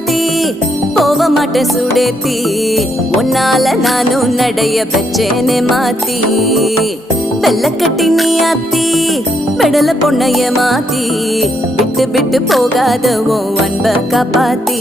மாத்தி போக மாட்டேன் சுடேத்தி உன்னால நானும் நடைய பெச்சேனே மாத்தி வெள்ளக்கட்டி நீ ஆத்தி பெடல பொண்ணைய மாத்தி விட்டு விட்டு போகாத உன் அன்ப காப்பாத்தி